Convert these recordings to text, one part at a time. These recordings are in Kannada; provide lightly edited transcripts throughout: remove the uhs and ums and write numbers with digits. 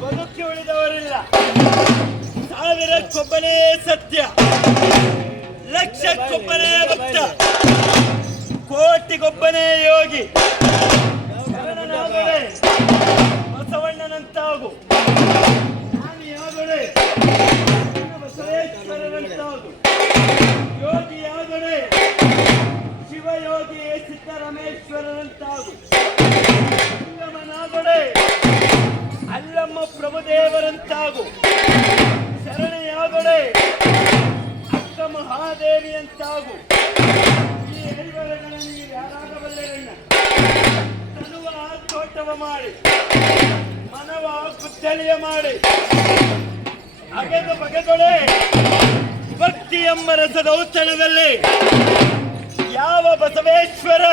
ಬದುಕಿ ಉಳಿದವರಿಲ್ಲ. ಸಾವಿರಕ್ಕೊಬ್ಬನೇ ಸತ್ಯ, ಲಕ್ಷಕ್ಕೊಬ್ಬನೇ ಭಕ್ತ, ಕೋಟಿಗೊಬ್ಬನೇ ಯೋಗಿ. ಶರಣನಾಗಡೆ ಬಸವಣ್ಣನಂತಾಗು, ಜ್ಞಾನಿಯಾಗಡೆ ಬಸವೇಶ್ವರನಂತಾಗು, ಯೋಗಿಯಾಗಡೆ ಶಿವಯೋಗಿ ಸಿದ್ದರಾಮೇಶ್ವರನಂತಾಗು, ಸಂಗಮನಾಗಡೆ ಅಲ್ಲಮ್ಮ ಪ್ರಭುದೇವರಂತಾಗು, ಶರಣೆಯಾಗಡೆ ಅಕ್ಕ ಮಹಾದೇವಿಯಂತಾಗು. ಈ ಐವರಗಳನ್ನು ನೀವು ಯಾರಾಗಬಲ್ಲೆರಣ್ಣ? ತನುವ ತೋಟವ ಮಾಡಿ, ಮನವ ಗುದ್ದಲಿಯ ಮಾಡಿ, ಅಗೆದು ಬಗೆದೊಳೆ ಭಕ್ತಿ ಎಂಬ ರಸದ ಔತಣದಲ್ಲಿ ಯಾವ ಬಸವೇಶ್ವರ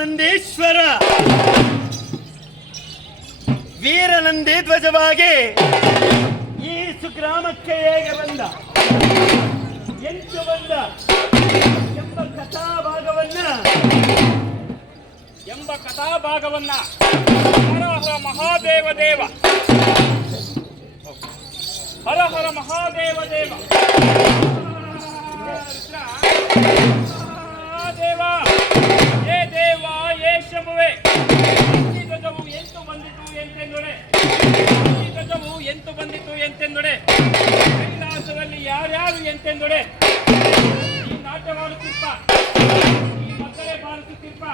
ನಂದೀಶ್ವರ ವೀರನಂದಿ ಧ್ವಜವಾಗಿ ಈ ಸುಗ್ರಾಮಕ್ಕೆ ಹೇಗೆ ಬಂದ, ಎಂಟು ಬಂದ ಎಂಬ ಕಥಾಭಾಗವನ್ನ ಹರ ಹರ ಮಹಾದೇವ ದೇವ, ಹರ ಹರ ಮಹಾದೇವ ದೇವ ದೇವ, ಏ ದೇವ ಏ ಶಂಭುವೆ, ಈ ಧ್ವಜವು ಎಂತು ಬಂದಿತು ಎಂತೆಂದೊಡೆ, ಈ ಧ್ವಜವು ಎಂತು ಬಂದಿತು ಎಂತೆಂದೊಡೆ, ಕೈಲಾಸದಲ್ಲಿ ಯಾರ್ಯಾರು ಎಂತೆಂದೊಡೆ, ಈ ನಾಟ್ಯವಾಡುತ್ತಿರ್ಪ, ಈ ಮಕ್ಕಳೇ ಬಾರಿಸುತ್ತಿರ್ಪ,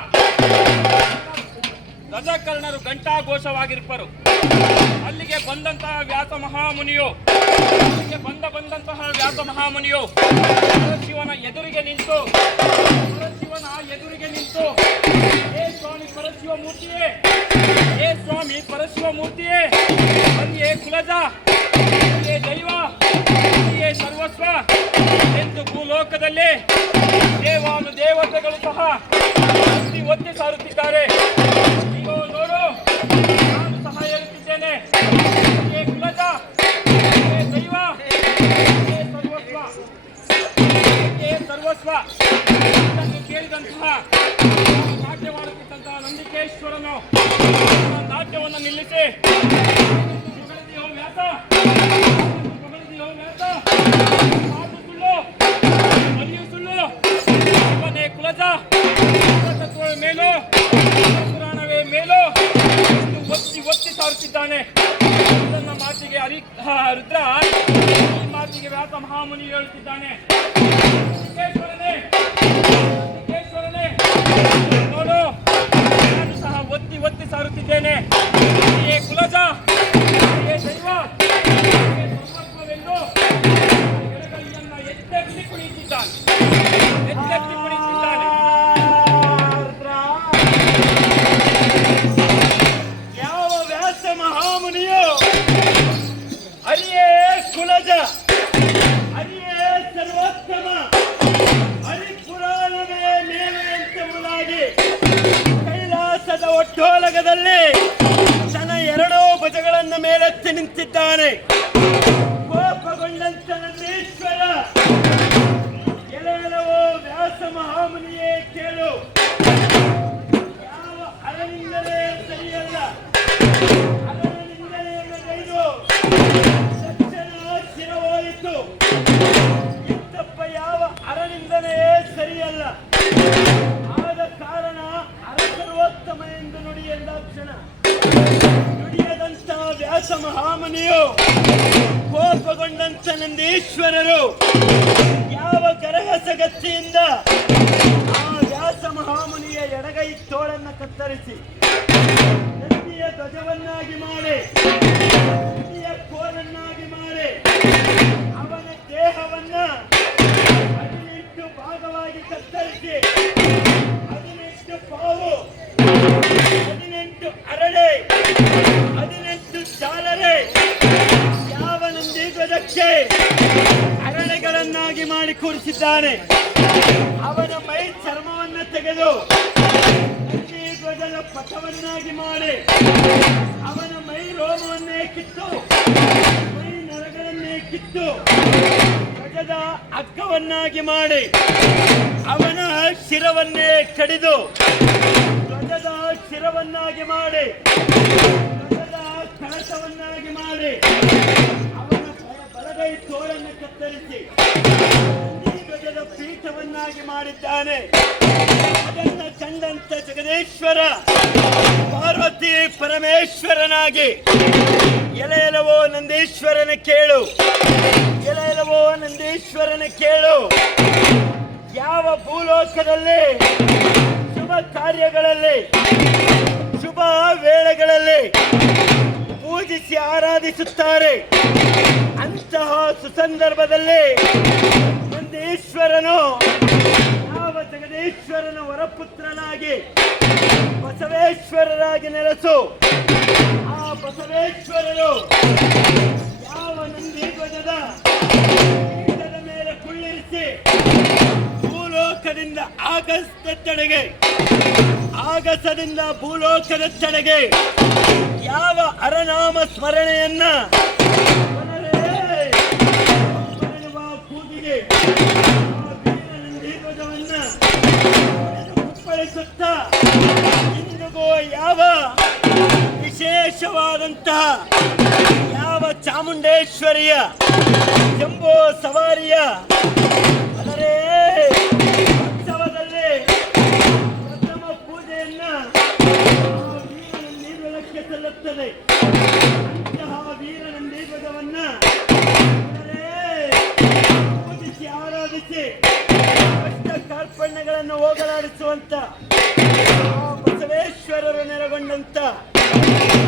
ಧ್ವಜಕರ್ಣರು ಘಂಟಾಘೋಷವಾಗಿರ್ಪರು. ಅಲ್ಲಿಗೆ ಬಂದಂತಹ ವ್ಯಾಸ ಮಹಾಮುನಿಯು ಪರಶಿವನ ಎದುರಿಗೆ ನಿಂತು ಏ ಸ್ವಾಮಿ ಪರಶಿವಮೂರ್ತಿಯೇ, ಏ ಸ್ವಾಮಿ ಪರಶಿವಮೂರ್ತಿಯೇ, ಅಲ್ಲಿಯೇ ಕುಲಜ, ಅಲ್ಲಿಯೇ ದೈವ, ಅಲ್ಲಿಯೇ ಸರ್ವಸ್ವ ಎಂದು ಭೂಲೋಕದಲ್ಲಿ ದೇವಾನು ದೇವತೆಗಳು ಸಹ ಒತ್ತಿ ಸಾರುತ್ತಿದ್ದಾರೆ. ನೀವು ನೋಡು, ನಾನು ಸಹ ಹೇಳುತ್ತಿದ್ದೇನೆ, ಏ ಕುಲಜ, ಏ ದೈವ, ಸರ್ವಸ್ವ ಇದನ್ನು ಕೇಳಿದಂತಹ ನಾಟ್ಯ ಮಾಡುತ್ತಿದ್ದಂತಹ ನಂದಿಕೇಶ್ವರನು ನಾಟ್ಯವನ್ನು ನಿಲ್ಲಿಸಿ, ವ್ಯಾಸ ಮಾತು ಸುಳ್ಳು, ಮನೆಯು ಸುಳ್ಳು, ಇವನೇ ಕುಲಜ, ತತ್ವವೇ ಮೇಲು, ಪುರಾಣವೇ ಮೇಲು ಎಂದು ಒತ್ತಿ ಸಾರುತ್ತಿದ್ದಾನೆ. ನನ್ನ ಮಾತಿಗೆ ರುದ್ರ ಈ ಮಾತಿಗೆ ವ್ಯಾಸ ಮಹಾಮುನಿ ಹೇಳುತ್ತಿದ್ದಾನೆ, ನೋಡು, ನಾನು ಸಹ ಒತ್ತಿ ಸಾರುತ್ತಿದ್ದೇನೆ. ಏ ಕುಲಜ, ಏ ದೈವ, ಸರ್ವಸ್ವವೆಂದು ಎಡಗೈಯನ್ನ ಎತ್ತೆತ್ತಿ ಕುಣಿತಿದ್ದಾನೆ. ಯಾವ ವ್ಯಾಸ ಮಹಾಮುನಿಯೋ ಹರಿಯೇ ಕುಲಜ, ಹರಿಯೇ ಸರ್ವೋತ್ತಮ, ಹರಿಪುರಾಣವೇ ಮೇಲೆಂತೆಂಬುದಾಗಿ ಕೈಲಾಸದ ಒಟ್ಟೋಲಗದಲ್ಲಿ ತನ್ನ ಎರಡೂ ಭುಜಗಳನ್ನು ಮೇಲೆತ್ತಿ ನಿಂತಿದ್ದಾನೆ. ಕೋಪಗೊಂಡಂತ ನಂದೀಶ್ವರ, ಎಲ್ಲವೋ ವ್ಯಾಸ ಮಹಾಮುನಿಯೇ ಕೇಳು, ಯಾವ ಅರನಿಂದಲೇ ಸರಿಯಲ್ಲ, ಅರನಿಂದಲೆಯನ್ನು ಗೈದು ತಕ್ಷಣ ಶಿರವಾಯಿತು. ಇಂತಪ್ಪ ಯಾವ ಅರನಿಂದಲೇ ಸರಿಯಲ್ಲ, ಆದ ಕಾರಣ ಅರಸರ್ವೋತ್ತಮ ಎಂದು ನುಡಿ ಎಂದಾಕ್ಷಣ ನುಡಿಯದಂತ ವ್ಯಾಸ ಮಹಾಮುನಿಯು ಕೋಪಗೊಂಡಂತ ನಂದೀಶ್ವರರು ಯಾವ ಗರಗಸಗತ್ತಿಯಿಂದ ಆ ವ್ಯಾಸ ಮಹಾಮುನಿಯ ಎಡಗೈ ತೋಳನ್ನ ಕತ್ತರಿಸಿ ನಂದಿಯ ಧ್ವಜವನ್ನಾಗಿ ಮಾಡಿ, ನಂದಿಯ ಕೋಲನ್ನಾಗಿ ಮಾಡಿ, ಅವನ ದೇಹವನ್ನ 18 ಭಾಗವಾಗಿ ಕತ್ತರಿಸಿ 18 ಪಾವು, 18 ಅರಳೆ, 18 ಜಾಲರೆ ಯಾವ ನಂದಿ ಧ್ವಜಕ್ಕೆ ಅರಳೆಗಳನ್ನಾಗಿ ಮಾಡಿ ಕೂರಿಸಿದ್ದಾನೆ. ಅವನ ಮೈ ಚರ್ಮವನ್ನು ತೆಗೆದು ನಂದಿ ಧ್ವಜದ ಪಥವನ್ನಾಗಿ ಮಾಡಿ ಅವನ ಮೈ ರೋಮವನ್ನೇ ಕಿತ್ತು ಮೈ ನರಗಳನ್ನೇ ಕಿತ್ತು ಧ್ವಜದ ಹಗ್ಗವನ್ನಾಗಿ ಮಾಡಿ ಅವನ ಶಿರವನ್ನೇ ಕಡಿದು ಧ್ವಜದ ಶಿರವನ್ನಾಗಿ ಮಾಡಿ ಧ್ವಜದ ಕಳಸವನ್ನಾಗಿ ಮಾಡಿ ಅವನ ಬಲಗೈ ತೋಳನ್ನು ಕತ್ತರಿಸಿ ಧ್ವಜದ ಪೀಠವನ್ನಾಗಿ ಮಾಡಿದ್ದಾನೆ. ಅದನ್ನು ಕಂಡಂತ ಜಗದೀಶ್ವರ ಪಾರ್ವತಿ ಪರಮೇಶ್ವರನಾಗಿ ಎಲೆಯಲವೋ ನಂದೀಶ್ವರನ ಕೇಳು, ಎಲೆಯಲವೋ ನಂದೀಶ್ವರನ ಕೇಳು. ಯಾವ ಭೂಲೋಕದಲ್ಲಿ ಶುಭ ಕಾರ್ಯಗಳಲ್ಲಿ ಶುಭ ವೇಳೆಗಳಲ್ಲಿ ಪೂಜಿಸಿ ಆರಾಧಿಸುತ್ತಾರೆ, ಅಂತಹ ಸುಸಂದರ್ಭದಲ್ಲಿ ನಂದೀಶ್ವರನು ಯಾವ ಜಗದೀಶ್ವರನ ವರಪುತ್ರನಾಗಿ ಬಸವೇಶ್ವರರಾಗಿ ನೆಲೆಸು. ಆ ಬಸವೇಶ್ವರರು ಯಾವ ನಂದಿ ಧ್ವಜದ ಪೀಠದ ಮೇಲೆ ಕುಳ್ಳಿರಿಸಿ ಭೂಲೋಕದಿಂದ ಆಗಸದಿಂದ ಭೂಲೋಕದೆತ್ತಡೆಗೆ ಯಾವ ಹರನಾಮ ಸ್ಮರಣೆಯನ್ನ ಕೂಗಿಗೆ ನಂದಿ ಧ್ವಜವನ್ನ ಮುಪ್ಪಳಿಸುತ್ತ ಇಂದಿಗೂ ಯಾವ ವಿಶೇಷವಾದಂತಹ ಯಾವ ಚಾಮುಂಡೇಶ್ವರಿಯ ಜಂಬೂ ಸವಾರಿಯ ಅದರೇ ಉತ್ಸವದಲ್ಲಿ ಪ್ರಥಮ ಪೂಜೆಯನ್ನ ವೀರನಂದಿ ಧ್ವಜಕ್ಕೆ ಸಲ್ಲುತ್ತದೆ. ಅಂತಹ ವೀರನಂದಿ ಧ್ವಜವನ್ನ ಪೂಜಿಸಿ ಆರಾಧಿಸಿ ಕಷ್ಟ ಕಾರ್ಪಣ್ಯಗಳನ್ನು ಹೋಗಲಾಡಿಸುವಂತ ಬಸವೇಶ್ವರರು ನೆಲೆಗೊಂಡಂತ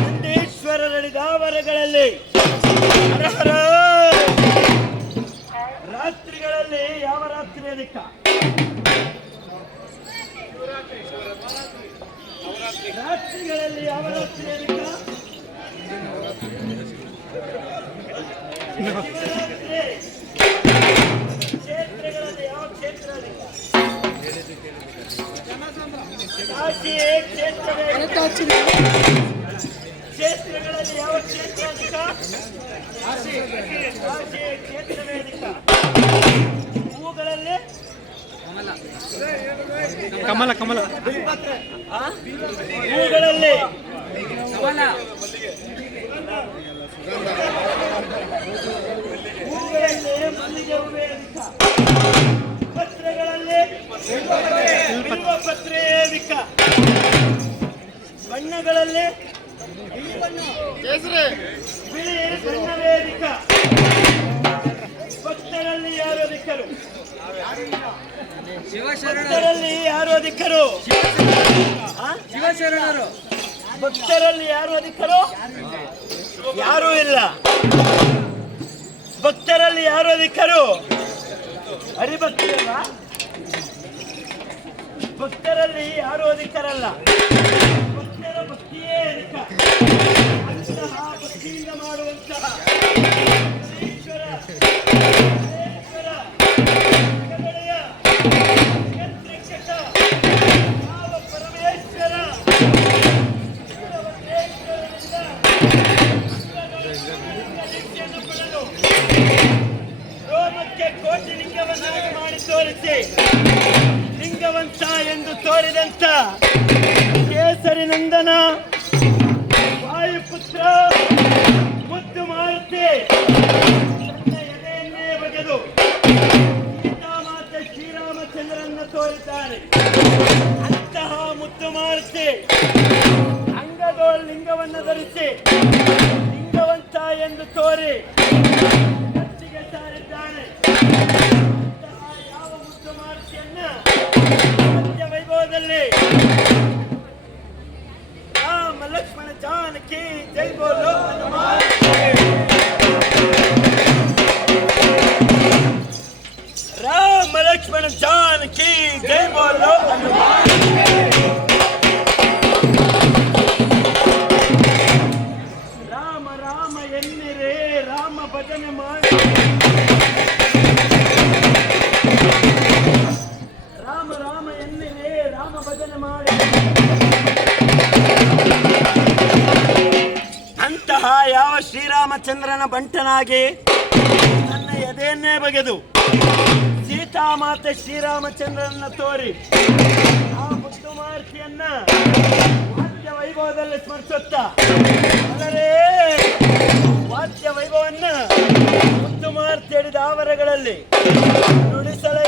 ನಂದೀಶ್ವರರಡಿದಾವರಗಳಲ್ಲಿ ಹರಹರ ರಾತ್ರಿಗಳಲ್ಲಿ ಯಾವ ರಾತ್ರಿ ಅಧಿಕ ರಾತ್ರಿಗಳಲ್ಲಿ ಯಾವ ರಾತ್ರಿ ಅಧಿಕ ಶಿವರಾತ್ರಿ ಕ್ಷೇತ್ರಗಳಲ್ಲಿ ಯಾವ ಕ್ಷೇತ್ರ ಅಧಿಕ ಕಾಶಿ ಕ್ಷೇತ್ರವೇ ಕ್ಷೇತ್ರಗಳಲ್ಲಿ ಯಾವ ಕ್ಷೇತ್ರ ಅಧಿಕ ಕಾಶಿ ಕ್ಷೇತ್ರವೇ ಅಧಿಕ ಹೂಗಳಲ್ಲಿ ಕಮಲ ಕಮಲ ಹೂಗಳಲ್ಲಿ ಹೂಗಳಲ್ಲಿ ಮಲ್ಲಿಗೆ ಹೂವೇ ಅಧಿಕ ಪತ್ರೆಗಳಲ್ಲಿ ಪತ್ರೆ ಅಧಿಕ ಬಣ್ಣಗಳಲ್ಲಿ ಬಿಳಿ ಬಣ್ಣವೇ ಅಧಿಕ ಭಕ್ತರಲ್ಲಿ ಯಾರು ಅಧಿಕರು ಭಕ್ತರಲ್ಲಿ ಯಾರು ಅಧಿಕರು ಶಿವಶರಣರು ಭಕ್ತರಲ್ಲಿ ಯಾರು ಅಧಿಕರು ಯಾರೂ ಇಲ್ಲ ಭಕ್ತರಲ್ಲಿ ಯಾರು ಅಧಿಕರು ಹರಿಭಕ್ತರಲ್ಲ ಭಕ್ತರಲ್ಲಿ ಯಾರು ಅಧಿಕರಲ್ಲ ಭಕ್ತರ ಭಕ್ತಿಯೇ ಅಧಿಕ ಅಂತಹ ಭಕ್ತಿಯಿಂದ ಮಾಡುವಂತಹ ಈಶ್ವರ ಯಾವ ಪರಮೇಶ್ವರ ಪಡೆದು ರೋಮಕ್ಕೆ ಕೋಟಿ ಲಿಂಗವನ್ನಾಗಿ ಮಾಡಿ ತೋರಿಸಿ ಲಿಂಗವಂತ ಎಂದು ತೋರಿದಂತ ಕೇಸರಿ ನಂದನ ವಾಯುಪುತ್ರ ಮುದ್ದು ಮಾರುತಿ ತನ್ನ ಎದೆಯನ್ನೇ ಬಗೆದು ಸೀತಾಮಾತೆ ಶ್ರೀರಾಮಚಂದ್ರನ್ನ ತೋರಿದ್ದಾನೆ. ಅಂತಹ ಮುದ್ದು ಮಾರುತಿ ಅಂಗದೋಳ್ ಲಿಂಗವನ್ನು ಧರಿಸಿ ಲಿಂಗವಂತ ಎಂದು ತೋರಿ ಕತ್ತಿಗೆ ಸಾರಿದ್ದಾನೆ. ಅಂತಹ ಯಾವ ಮುದ್ದು ಮಾರುತಿಯನ್ನ ಸತ್ಯ ವೈಭವದಲ್ಲಿ ರಾಮ ಲಕ್ಷ್ಮಣ ಜಾನಕಿ ಜೈ ಬೋಲೋ ಹನುಮಾನ್. ರಾಮ ಲಕ್ಷ್ಮಣ ಜಾನಕಿ ಜೈ ಬೋಲೋ ಹನುಮಾನ್. ರಾಮ ರಾಮ ಎನ್ನಿರೆ ರಾಮ ಭಜನೆ ಮಾಡಿ ರಾಮಚಂದ್ರನ ಬಂಟನಾಗಿ ನನ್ನ ಎದೆಯನ್ನೇ ಬಗೆದು ಸೀತಾಮಾತೆ ಶ್ರೀರಾಮಚಂದ್ರನನ್ನ ತೋರಿ ಆ ಮುತ್ತುಮಾರ್ತಿಯನ್ನ ವಾದ್ಯ ವೈಭವದಲ್ಲಿ ಸ್ಮರಿಸುತ್ತಾ ಅಲ್ಲರೇ ವಾದ್ಯ ವೈಭವನ್ನ ಮುತ್ತುಮಾರ್ತಿ ಹಿಡಿದ ಆವರಗಳಲ್ಲಿ ನುಡಿಸಲೇ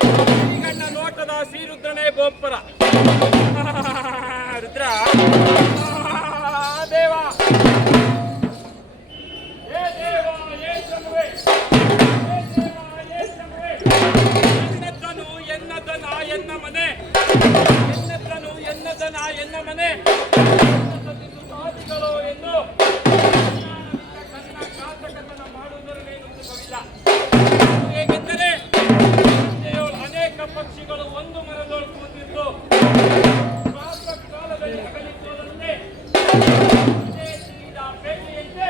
ಶ್ರೀಗಣ್ಣ ನೋಟದ ಶ್ರೀರುದ್ರನೇ ಗೋಪುರ. ರುದ್ರ ದೇವ, ಏ ದೇವ, ಏ ಶಂಭುವೇ, ಏ ದೇವ, ಏ ಶಂಭುವೇ. ಎನ್ನದನು ಎನ್ನದನ ಎನ್ನ ಮನೆ, ಎನ್ನದನು ಎನ್ನದನ ಎನ್ನ ಮನೆ, ಸಾಧಿಗಳು ಎಂದು ಕನ್ನ ಘಾತಕತನ ಮಾಡುವುದರಲ್ಲೇನು ಸುಖವಿಲ್ಲ. ಹೇಗೆಂದರೆ ಅನೇಕ ಪಕ್ಷಿಗಳು ಒಂದು ಮರದೊಳಗೆ ಕೂತಿದ್ದು ಪ್ರಾತಃ ಕಾಲದಲ್ಲಿ ಅಗಲಿಸುವುದಲ್ಲದೆ ತೀರಿದ ಬೇಟೆಯಂತೆ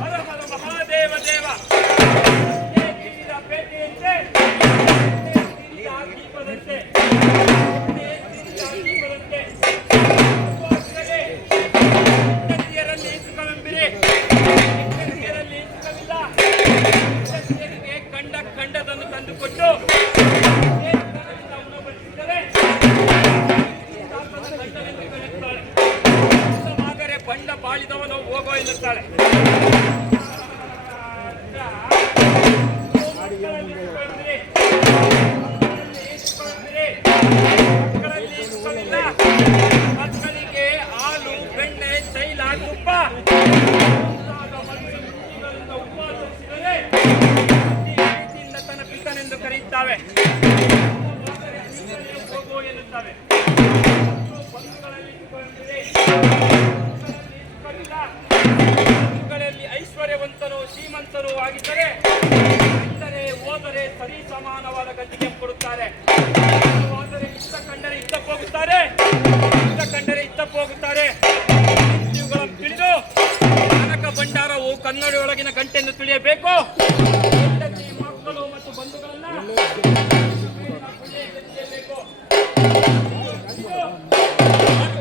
ಹರ ಹರ ಮಹಾದೇವ ದೇವ, ತೀರಿದ ಬೇಟೆಯಂತೆ, ತೀರಿದ ದೀಪದಂತೆ, ಹೆಂಡತಿಯರಲ್ಲಿ ಸುಖವೆಂಬಿರೆ, ಹೆಂಡತಿಯರಲ್ಲಿ ಸುಖವಿಲ್ಲ. ಹೆಂಡತಿಯರಿಗೆ ಕಂಡದನ್ನು ತಂದುಕೊಟ್ಟು ಉಣಬಡಿಸಿದರೆ ಗಂಡನೆಂದು ಕರೆಯುತ್ತಾಳೆ. ಆದರೆ ಬಂಡ ಬಾಳಿದವನು ಹೋಗೋ ಎನ್ನುತ್ತಾಳೆ. ಮಕ್ಕಳಲ್ಲಿ ಸುಖವಿಲ್ಲ. ಮಕ್ಕಳಿಗೆ ಹಾಲು, ಬೆಣ್ಣೆ, ತೈಲ, ತುಪ್ಪ ಉಪವಾಸಿಸಿದರೆ ಪ್ರೀತಿಯಿಂದ ತನ್ನ ಪಿತನೆಂದು ಕರೆಯುತ್ತಾವೆ. ಹೋಗೋ ಎನ್ನುತ್ತವೆ. ಮಕ್ಕಳಲ್ಲಿ ಐಶ್ವರ್ಯವಂತರು ಶ್ರೀಮಂತರು ಆಗಿದ್ದರೆ ಹೋದರೆ ಸರಿ ಸಮಾನವಾದ ಗತಿಗೆ ಕೊಡುತ್ತಾರೆ. ಆದರೆ ಇತ್ತ ಕಂಡರೆ ಇತ್ತ ಹೋಗುತ್ತಾರೆ, ಇತ್ತ ಕಂಡರೆ ಇತ್ತ ಹೋಗುತ್ತಾರೆ. ಇವುಗಳನ್ನು ತಿಳಿದು ಕನಕ ಭಂಡಾರವು ಕನ್ನಡಿಯೊಳಗಿನ ಗಂಟೆಯನ್ನು ತಿಳಿಯಬೇಕು. ಹೆಂಡತಿ, ಮಕ್ಕಳು ಮತ್ತು ಬಂಧುಗಳನ್ನ ತಿಳಿಯಬೇಕು.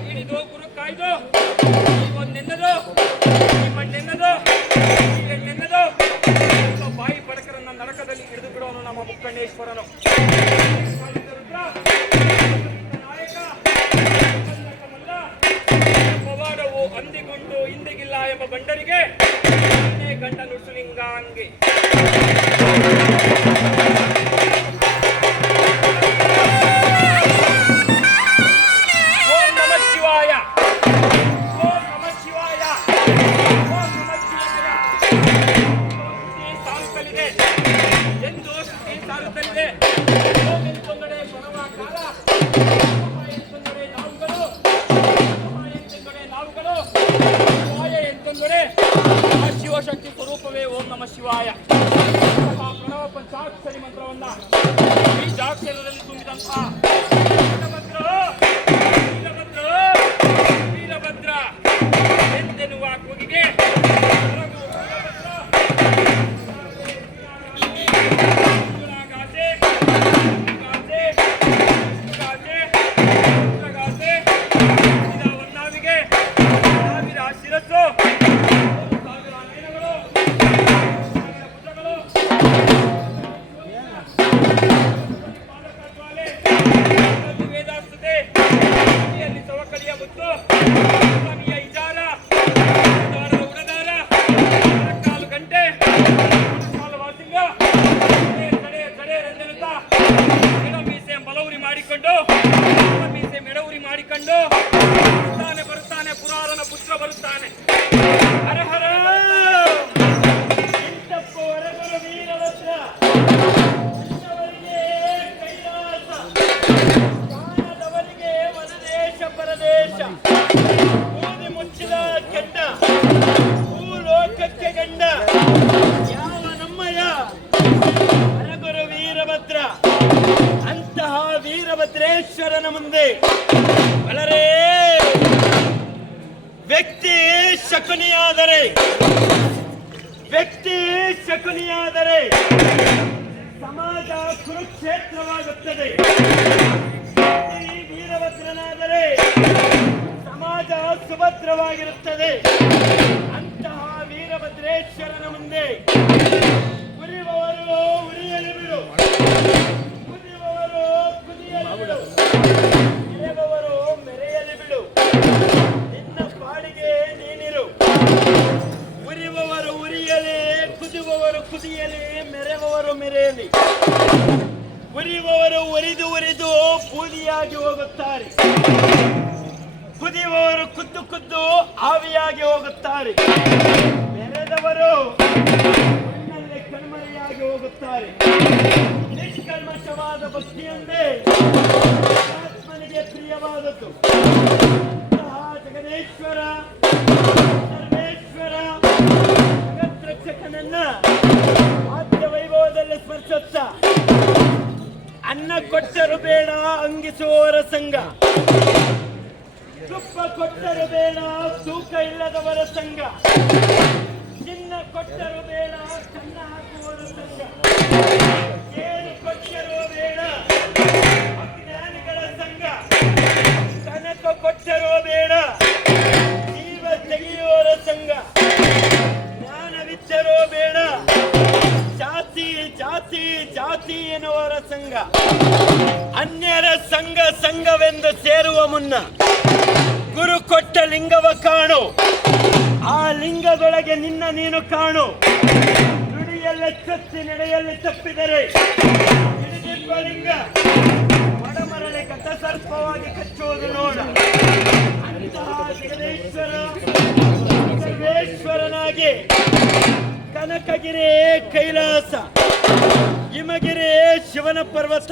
ಹಿಡಿದು ಗುರು ಕಾಯ್ದು ಒಂದೆನ್ನದು, ಮಣ್ಣೆನ್ನದು, ಎಣ್ಣೆನ್ನದು, ಬಾಯಿ ಬಡಕರನ್ನ ನರಕದಲ್ಲಿ ಹಿಡಿದು ಬಿಡೋನು ನಮ್ಮ ಮುಕ್ಕಣ್ಣೇಶ್ವರನು. ನಾಯಕ ಪವಾಡವು ಅಂದಿಗೊಂಡು ಇಂದಿಗಿಲ್ಲ ಎಂಬ ಬಂಡರಿಗೆ ಗಂಡ ನುಸುಲಿಂಗಾಂಗಿ. ಓಂ ನಮಃ ಶಿವಾಯ, ಓಂ ನಮಃ ಶಿವಾಯ, ಓಂ ನಮಃ ಶಿವಾಯ. ಸಾರುತ್ತಲಿದೆ ಎಂದು ಶ್ರುತಿ ಸಾರುತ್ತಲಿದೆ. ಓಂ ಎಂತೊಂದಡೆ ಪರವಾಕಾರ, ಎಂತೊಂದಡೆ ನಾವುಗಳು, ಎಂತೊಂದಡೆ ನಾವುಗಳು, ಶಿವಾಯ ಎಂತೊಂದಡೆ ಆ ಶಿವಶಕ್ತಿ ಸ್ವರೂಪವೇ ಓಂ ನಮಃ ಶಿವಾಯ. ಪ್ರಣವ ಪಂಚಾಕ್ಷರಿ ಮಂತ್ರವನ್ನ ಈ ಜಾಕ್ಷರದಲ್ಲಿ ತುಂಬಿದಂತಹ ವೀರಭದ್ರ ಎಂದೆನ್ನುವ ಕೂಗಿಗೆ ಹೊನ್ನಾವಿಗೆ ಸಾವಿರ ಶಿರಸ್ಸು, ಸಾವಿರ ನಯನಗಳು, ಭುಜಗಳು, ವೇದಾಸ್ತತೆ, ಸವಕಳಿಯ ಮುತ್ತು, ಸ್ವಾಮಿಯ ಇಜಾರ, ಉಡದಾರ, ಕಾಲು ಗಂಟೆ, ಕಾಲು ವಾಸಿಂಗ, ತಡೆ ರಂಜನತ, ಎಡಮೀಸೆ ಮಲೌರಿ ಮಾಡಿಕೊಂಡು, ಮೀಸೆ ಮೆಡೌರಿ ಮಾಡಿಕೊಂಡು ಬರುತ್ತಾನೆ ಪುರಾರನ ಪುತ್ರ ಬರುತ್ತಾನೆ. ಹರ ಹರ ಇಂತಪ್ಪ ಹೊರಗರ ವೀರಭದ್ರ, ಇಂಥವರಿಗೆ ಕೈಲಾಸ, ಕಾಣದವರಿಗೆ ವನದೇಶ ಪರದೇಶ, ಭೂಮಿ ಮುಚ್ಚಿದ ಕೆಂಡ, ಭೂಲೋಕಕ್ಕೆ ಗಂಡ, ಯಾವ ನಮ್ಮಯ್ಯ ಹೊರಗರ ವೀರಭದ್ರ. ಅಂತಹ ವೀರಭದ್ರೇಶ್ವರನ ಮುಂದೆ ಬಲರೇ ವ್ಯಕ್ತಿ ಶಕುನಿಯಾದರೆ, ವ್ಯಕ್ತಿ ಶಕುನಿಯಾದರೆ ಸಮಾಜ ಕುರುಕ್ಷೇತ್ರವಾಗುತ್ತದೆ. ವ್ಯಕ್ತಿ ವೀರಭದ್ರನಾದರೆ ಸಮಾಜ ಸುಭದ್ರವಾಗಿರುತ್ತದೆ. ಅಂತಹ ವೀರಭದ್ರೇಶ್ವರನ ಮುಂದೆ ಉರಿಯುವವರು ಉರಿಯಲಿ ಬಿಡು, ಕುದಿಯುವವರು ಕುದಿಯಲಿ ಬಿಡು, ಮೆರೆಯುವವರು ಮೆರೆಯಲಿ ಬಿಡು, ನಿನ್ನ ಪಾಡಿಗೆ ನೀನಿರು. ಉರಿಯುವವರು ಉರಿಯಲಿ ಕುದಿಯುವವರು ಕುದಿಯಲಿ, ಮೆರೆಯುವವರು ಮೆರೆಯಲಿ. ಉರಿಯುವವರು ಉರಿದು ಉರಿದು ಬೂದಿಯಾಗಿ ಹೋಗುತ್ತಾರೆ. ಕುದಿಯುವವರು ಕುದ್ದು ಕುದ್ದು ಆವಿಯಾಗಿ ಹೋಗುತ್ತಾರೆ. ಮೆರೆದವರು ಮಣ್ಣಲ್ಲಿ ಕಣ್ಮರೆಯಾಗಿ ಹೋಗುತ್ತಾರೆ. ನಿಷ್ಕಲ್ಮಶವಾದ ಭಕ್ತಿಯೊಂದೇ ಆತ್ಮನಿಗೆ ಪ್ರಿಯವಾದದ್ದು. ಜಗದೇಶ್ವರ ಸರ್ವೇಶ್ವರ ಜಗತ್ರಕ್ಷಕನನ್ನ ಆದ್ಯ ವೈಭವದಲ್ಲಿ ಸ್ಮರಿಸುತ್ತ ಅನ್ನ ಕೊಟ್ಟರು ಬೇಡ ಅಂಗಿಸುವವರ ಸಂಘ, ತುಪ್ಪ ಕೊಟ್ಟರು ಬೇಡ ತೂಕ ಇಲ್ಲದವರ ಸಂಘ, ಚಿನ್ನ ಕೊಟ್ಟರು ಬೇಡ ಕನ್ನ ಹಾಕುವವರ ಸಂಘ, ಏನು ಕೊಟ್ಟರು ಬೇಡ ಅಜ್ಞಾನಿಗಳ ಸಂಘ, ಕನಕ ಕೊಟ್ಟರು ಬೇಡ ಜೀವ ತೆಗೆಯುವವರ ಸಂಘ, ಜ್ಞಾನವಿದ್ದರೋ ಬೇಡ ಜಾತಿ ಜಾತಿ ಜಾತಿ ಎನ್ನುವರ ಸಂಘ. ಅನ್ಯರ ಸಂಘ ಸಂಘವೆಂದು ಸೇರುವ ಮುನ್ನ ಗುರು ಕೊಟ್ಟ ಲಿಂಗವ ಕಾಣು, ಆ ಲಿಂಗದೊಳಗೆ ನಿನ್ನ ನೀನು ಕಾಣು. ನುಡಿಯಲ್ಲಿ ಚೊತ್ತಿ ನಡೆಯಲ್ಲಿ ತಪ್ಪಿದರೆ ಹಿಡಿದಿರುವ ಲಿಂಗ ಒಡಮರಳೆ ಕಥಸರ್ಪವಾಗಿ ಕಚ್ಚುವುದು ನೋಡ. ಅಂತಹ ಜಗದೇಶ್ವರ ಸರ್ವೇಶ್ವರನಾಗಿ ಕನಕಗಿರಿ ಕೈಲಾಸ, ಹಿಮಗಿರಿ ಶಿವನ ಪರ್ವತ,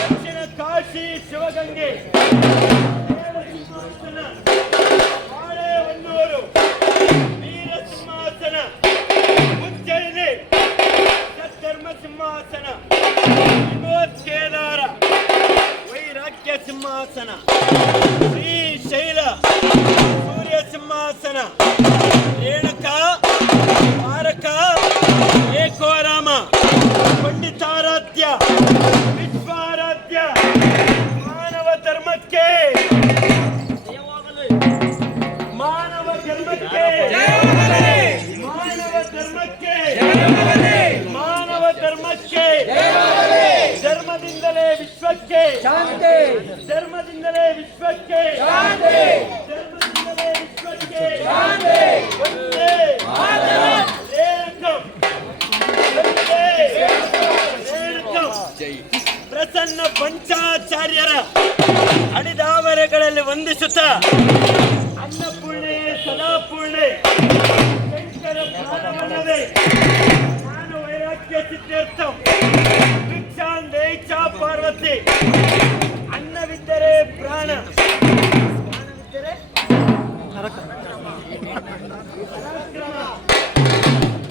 ದಕ್ಷಿಣ ಕಾಶಿ ಶಿವಗಂಗೆ, ಸಿಂಹಾಸನ ಬಾಳೆಹೊನ್ನೂರು ವೀರ ಸಿಂಹಾಸನ, ಉಜ್ಜಯಿನಿ ಸದ್ಧರ್ಮ ಸಿಂಹಾಸನ, ವಿಮೋಚೇದಾರ ವೈರಾಗ್ಯ ಸಿಂಹಾಸನ, ಶ್ರೀಶೈಲ ಸೂರ್ಯ ಸಿಂಹಾಸನ, ರೇಣುಕ ಮಾರಕ ಏಕೋರಾಮ ಪಂಡಿತಾರಾಧ್ಯ ವಿಶ್ವಾರಾಧ್ಯ ಮಾನವ ಧರ್ಮಕ್ಕೆ ಮಾನವ ಧರ್ಮಕ್ಕೆ ಮಾನವ ಧರ್ಮಕ್ಕೆ ಮಾನವ ಧರ್ಮಕ್ಕೆ ಧರ್ಮದಿಂದಲೇ ವಿಶ್ವಕ್ಕೆ ಶಾಂತಿ, ಧರ್ಮದಿಂದಲೇ ವಿಶ್ವಕ್ಕೆ ಶಾಂತಿ, ಧರ್ಮದಿಂದಲೇ ವಿಶ್ವಕ್ಕೆ ಶಾಂತಿ. ಒಂದೇ ಪ್ರಸನ್ನ ಪಂಚಾಚಾರ್ಯರ ಅಡಿದಾವರೆಗಳಲ್ಲಿ ವಂದಿಸುತ್ತ ಅನ್ನಪೂರ್ಣೆ ಸದಾಪೂರ್ಣೆ ಶಂಕರ ಪ್ರಾಣವನ್ನವೇ ನಾನು ವೈರಾಗ್ಯ ಸಿದ್ಧಾರ್ಥಂ ಭಿಕ್ಷಾಂದೇಚ್ಛಾ ಪಾರ್ವತಿ. ಅನ್ನವಿದ್ದರೆ ಪ್ರಾಣ, ಪ್ರಾಣವಿದ್ದರೆ ಪರಾಕ್ರಮ.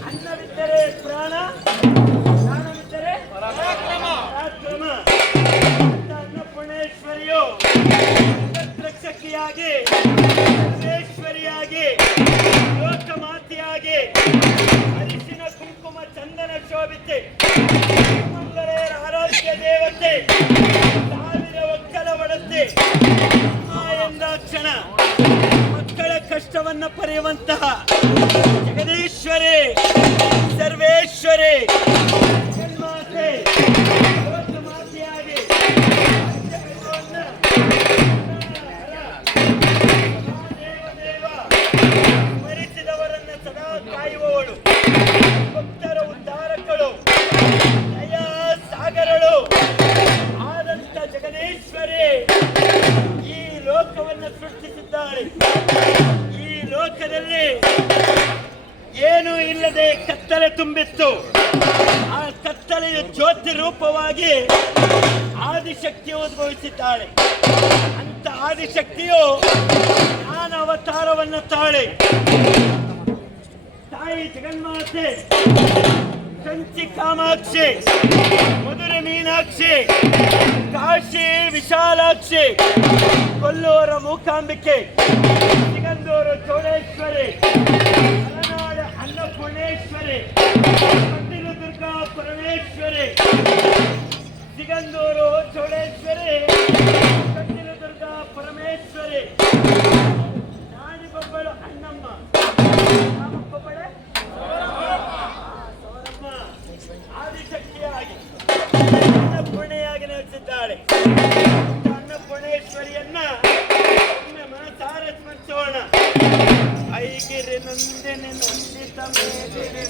ಅನ್ನವಿದ್ದರೆ ಪ್ರಾಣ, ಪ್ರಾಣವಿದ್ದರೆ ಪರಾಕ್ರಮ. ಅನ್ನಪೂರ್ಣೇಶ್ವರಿಯು ಜಗತ್ರಕ್ಷಕಿಯಾಗಿ, ಸರ್ವೇಶ್ವರಿಯಾಗಿ, ಲೋಕಮಾತೆಯಾಗಿ, ಅರಿಶಿನ ಕುಂಕುಮ ಚಂದನ ಶೋಭಿತೆ, ಮಂಗಳೆಯರ ಆರಾಧ್ಯ ದೇವತೆ, ಸಾವಿರ ಒಕ್ಕಲ ಒಡತೆ, ಎಂದಾಕ್ಷಣ ಮಕ್ಕಳ ಕಷ್ಟವನ್ನ ಪಡೆಯುವಂತಹ ಜಗದೀಶ್ವರಿ ಸರ್ವೇಶ್ವರಿ ಜನ್ಮಾತೆ ಲೋಕಮಾತೆಯಾಗಿ ಸ್ಮರಿಸಿದವರನ್ನ ಸದಾ ಕಾಯುವವಳು, ಭಕ್ತರ ಉದ್ಧಾರಕಳು, ದಯಾ ಸಾಗರಳು ಆದಂತ ಜಗದೀಶ್ವರಿ ಈ ಲೋಕವನ್ನು ಸೃಷ್ಟಿಸಿದ್ದಾಳೆ. ಈ ಲೋಕದಲ್ಲಿ ಏನೂ ಇಲ್ಲದೆ ಕತ್ತಲೆ ತುಂಬಿತ್ತು. ಆ ಕತ್ತಲೆಯ ಜ್ಯೋತಿ ರೂಪವಾಗಿ ಆದಿಶಕ್ತಿಯು ಉದ್ಭವಿಸಿದ್ದಾಳೆ. ಅಂತ ಆದಿಶಕ್ತಿಯು ಜ್ಞಾನ ಅವತಾರವನ್ನು ತಾಳೆ. ತಾಯಿ ಜಗನ್ಮಾತೆ ಕಂಚಿ ಕಾಮಾಕ್ಷಿ, ಮಧುರೆ ಮೀನಾಕ್ಷಿ, ಕಾಶಿ ವಿಶಾಲಾಕ್ಷಿ, ಕೊಲ್ಲೂರ ಮೂಕಾಂಬಿಕೆ, ಸಿಗಂದೂರು ಚೌಡೇಶ್ವರಿ, ಮಲೆನಾಡ ಅನ್ನಪೂರ್ಣೇಶ್ವರಿ, ಕಟೀಲು ದುರ್ಗಾ ಪರಮೇಶ್ವರಿ, ಸಿಗಂದೂರು ಚೌಡೇಶ್ವರಿ, ಕಟೀಲು ದುರ್ಗಾ ಪರಮೇಶ್ವರಿ, ನಾಡಿಗೊಬ್ಬಳು ಅಣ್ಣಮ್ಮ, ರಾಮಕ್ಕೊಬ್ಬಳೆ ಸೌರಮ್ಮ, ಆದಿಶಕ್ತಿಯಾಗಿ ಅನ್ನಪೂರ್ಣೆಯಾಗಿ ನೆಲೆಸಿದ್ದಾಳೆ. ಅನ್ನಪೂರ್ಣೇಶ್ವರಿಯನ್ನ ಒಮ್ಮೆ ಮನಸಾರ ಸ್ಮರಿಸೋಣ. ಐಗಿರಿ ನಂದಿನಿ ನಂದಿತ ಮೇದಿರಿ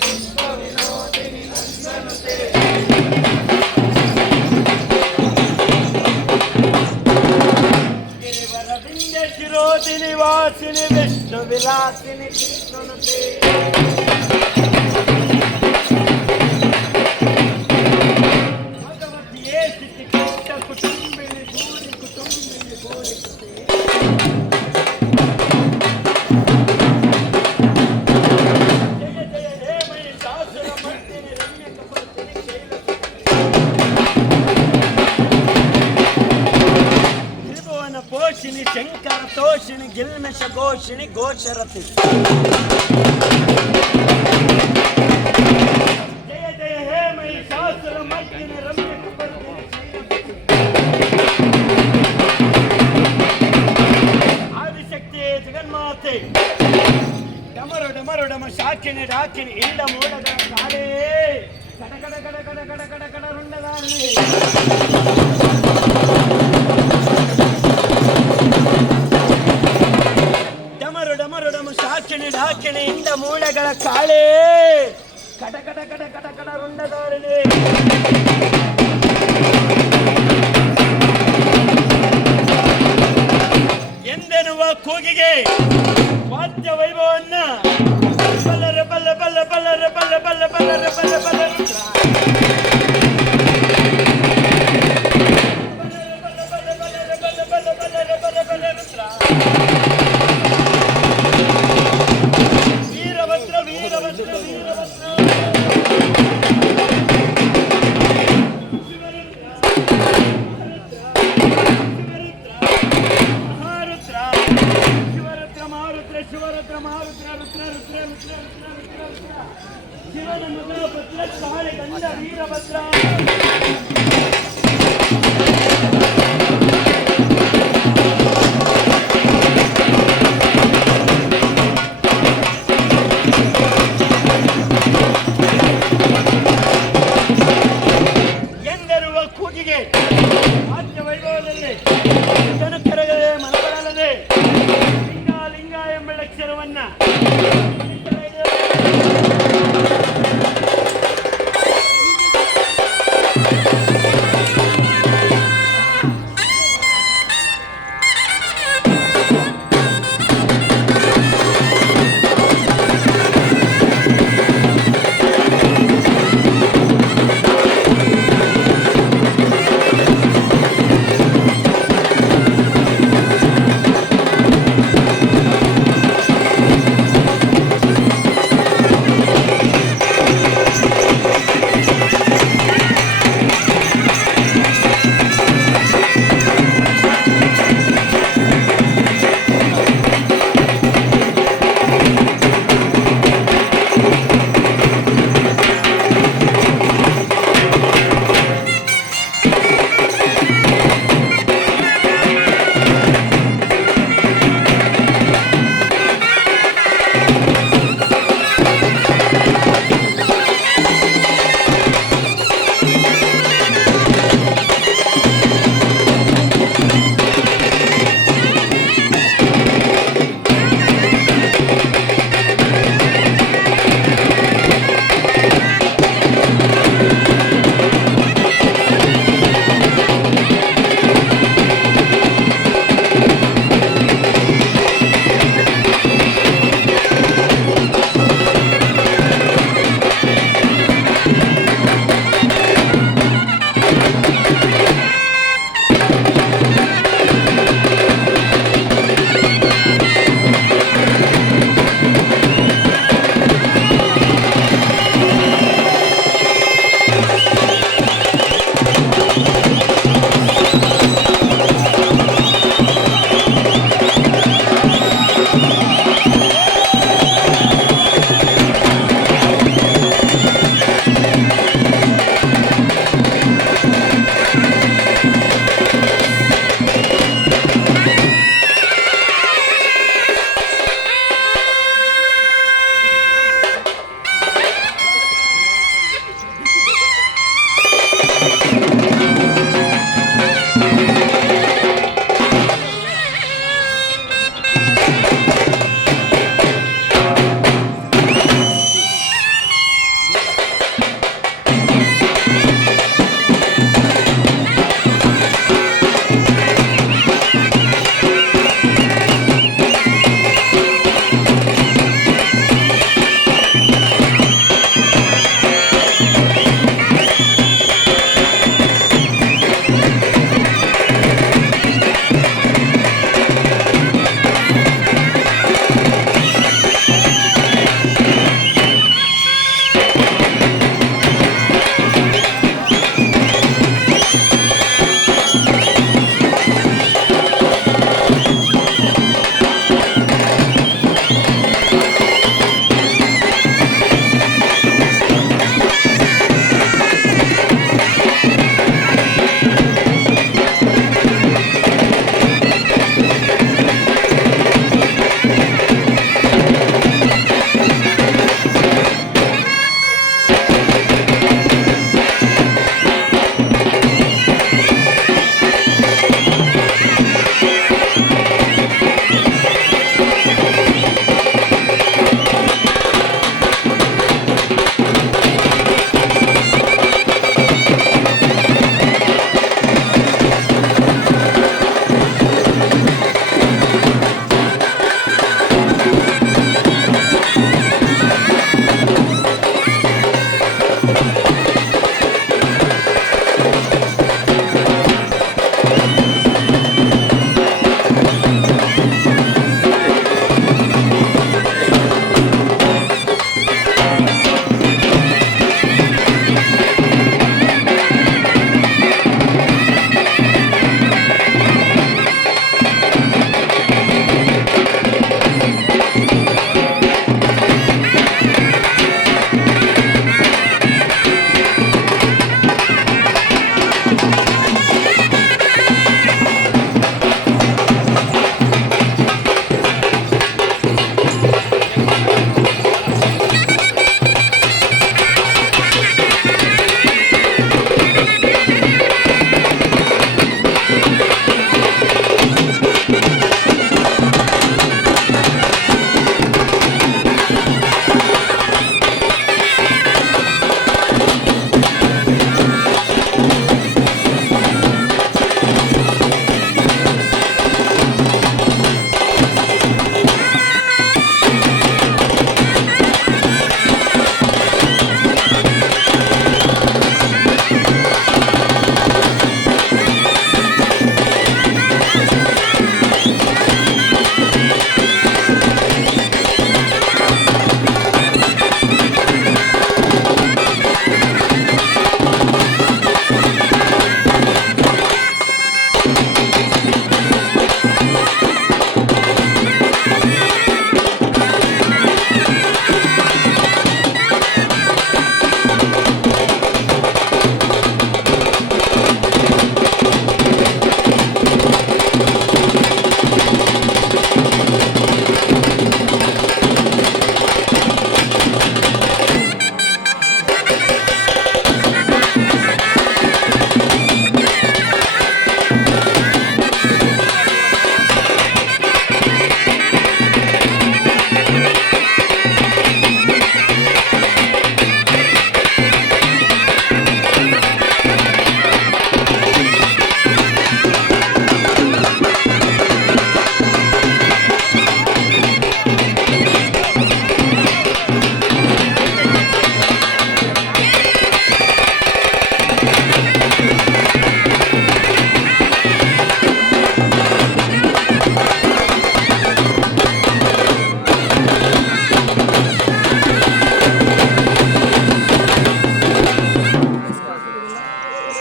ವಿಲಾಸಿನಿ ಕೃಷ್ಣನತೆ ಭಗವತಿಯೇ ಸಿಕ್ಕಿ ಕೆಟ್ಟ ಕುಟುಂಬಿನಿ ಗೂರಿ ಕುಟುಂಬಿನಿ ಗೂರಿ ಜಯ ಜಯ ಹೇ ಮಹಿಷಾಸುರ ಮರ್ದಿನಿ ರಮ್ಯ ಕಪರ್ದಿನಿ ಶೈಲ ತ್ರಿಭುವನ ಪೋಷಿಣಿ ಶಂಕರ ತೋಷಿಣಿ ಗಿಲ್ಮೆಷ ಘೋಷಿಣಿ ಘೋಷರತಿ ಜಯ ಜಯ ಹೇ ಮಹಿಷಾಸುರ ಮರ್ದಿನಿ ರಮ್ಯ ಕಪರ್ದಿನಿ ಆದಿಶಕ್ತಿಯೇ ಜಗನ್ಮಾತೆ ಡಮರು ಡಮರು ಡಮ ಶಾಕಿನಿ ಡಾಕಿನಿ ಇಂಡ ಮೋಡದ ಕಾಡೇ ಕಡ ಕಡ ಕಡ ಕಡ ಕಡ ಕಡ ಕಡ ರುಂಡದಾರಣಿ ಡಮರು ಡಮರು ಡಮ ಶಾಕಿನಿ ಡಾಕಿನಿ ಇಂಡ ಮೂಳೆಗಳ ಕಾಳೇ ಕಡ ಕಡ ಕಡ ಕಡ ಕಡ ರುಂಡದಾರಣಿ ಎಂದೆನ್ನುವ ಕೂಗಿಗೆ ವಾದ್ಯ ವೈಭವನ್ನ ಬಲ್ಲರ ಬಲ್ಲ ಬಲ್ಲ ಬಲ್ಲರ ಬಲ್ಲ ಬಲ್ಲ ಬಲ್ಲರ ಬಲ್ಲ ಬಲ್ಲ ರುದ್ರ ವೀರಭದ್ರ ವೀರಭದ್ರ ವೀರಭದ್ರ ಶಿವರುದ್ರ ಮಹಾರುದ್ರ ರುದ್ರ ರುದ್ರ ರುದ್ರ ರುದ್ರ ರುದ್ರ ರುದ್ರ ಶಿವನ ಮಗ ಭದ್ರ ಕಾಳೆ ಗಂಡ ವೀರಭದ್ರ